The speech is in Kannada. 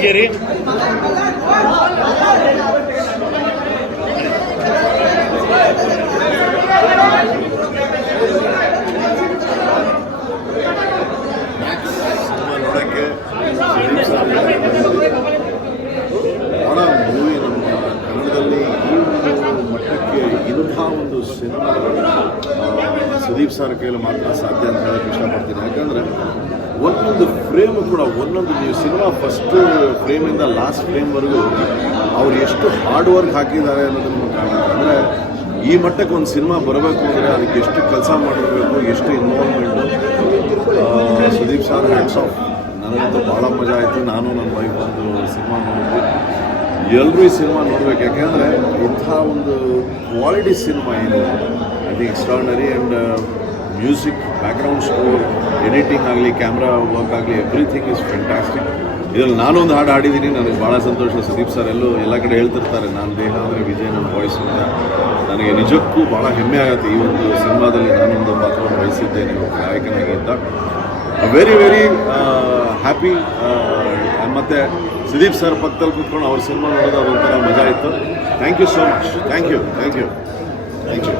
ಶೃಂಗೇರಿ ಸಿನಿಮಾ ನೋಡೋಕ್ಕೆ ಭಾಳ ಮೂವಿ ನಮ್ಮ ಕನ್ನಡದಲ್ಲಿ ಈ ಒಂದು ಮಟ್ಟಕ್ಕೆ ಇಂಥ ಒಂದು ಸಿನಿಮಾ ಆ, ಸುದೀಪ್ ಸರ್ ಕೈಯಲ್ಲಿ ಮಾತ್ರ ಸಾಧ್ಯ ಅಂತ ಹೇಳಕ್ಕೆ ಇಷ್ಟಪಡ್ತೀನಿ ಯಾಕಂದರೆ ಒಂದೊಂದು ಫ್ರೇಮ್ ಕೂಡ, ಒಂದೊಂದು ನೀವು ಸಿನಿಮಾ ಫಸ್ಟ್ ಫ್ರೇಮಿಂದ ಲಾಸ್ಟ್ ಫ್ರೇಮ್ವರೆಗೂ ಅವ್ರು ಎಷ್ಟು ಹಾರ್ಡ್ ವರ್ಕ್ ಹಾಕಿದ್ದಾರೆ ಅನ್ನೋದನ್ನು ಕಾಣುತ್ತೆ ಅಂದರೆ ಈ ಮಟ್ಟಕ್ಕೆ ಒಂದು ಸಿನಿಮಾ ಬರಬೇಕು ಅಂದರೆ ಅದಕ್ಕೆ ಎಷ್ಟು ಕೆಲಸ ಮಾಡಿರಬೇಕು, ಎಷ್ಟು involvement Sudeep sir hands off ನನಗಂತೂ ಭಾಳ ಮಜಾ ಆಯಿತು. ನಾನು ನನ್ನ ವೈಫ್ ಒಂದು ಸಿನಿಮಾ ನೋಡಿದ್ವಿ. ಎಲ್ಲರೂ ಈ ಸಿನಿಮಾ ನೋಡ್ಬೇಕು. ಯಾಕೆಂದರೆ ಇಂಥ ಒಂದು ಕ್ವಾಲಿಟಿ ಸಿನಿಮಾ ಏನಿದೆ? I think extraordinary and music background score editing ಆಗಲಿ ಕ್ಯಾಮ್ರಾ ವರ್ಕ್ ಆಗಲಿ ಎವ್ರಿಥಿಂಗ್ ಇಸ್ ಫ್ಯಾಂಟಾಸ್ಟಿಕ್ ಇದರಲ್ಲಿ ನಾನೊಂದು ಹಾಡು ಹಾಡಿದ್ದೀನಿ, ನನಗೆ ಭಾಳ ಸಂತೋಷ. ಸುದೀಪ್ ಸರ್ ಎಲ್ಲೂ ಎಲ್ಲ ಕಡೆ ಹೇಳ್ತಿರ್ತಾರೆ, ನಾನು ದೇಹ ಅಂದರೆ ವಿಜಯ್ ನನ್ನ ವಾಯ್ಸ್ ಅಂತ. ನನಗೆ ನಿಜಕ್ಕೂ ಭಾಳ ಹೆಮ್ಮೆ ಆಗುತ್ತೆ. ಈ ಒಂದು ಸಿನಿಮಾದಲ್ಲಿ ನಾನೊಂದು ಪಾತ್ರವನ್ನು ವಹಿಸಿದ್ದೇನೆ ಗಾಯಕನಾಗಿ ಅಂತ ವೆರಿ ವೆರಿ ಹ್ಯಾಪಿ ಮತ್ತು ಸುದೀಪ್ ಸರ್ ಪಕ್ಕದಲ್ಲಿ ಕೂತ್ಕೊಂಡು ಅವ್ರ ಸಿನಿಮಾ ನೋಡೋದು ಅದೊಂಥರ ಮಜಾ ಇತ್ತು. Thank you so much thank you thank you thank you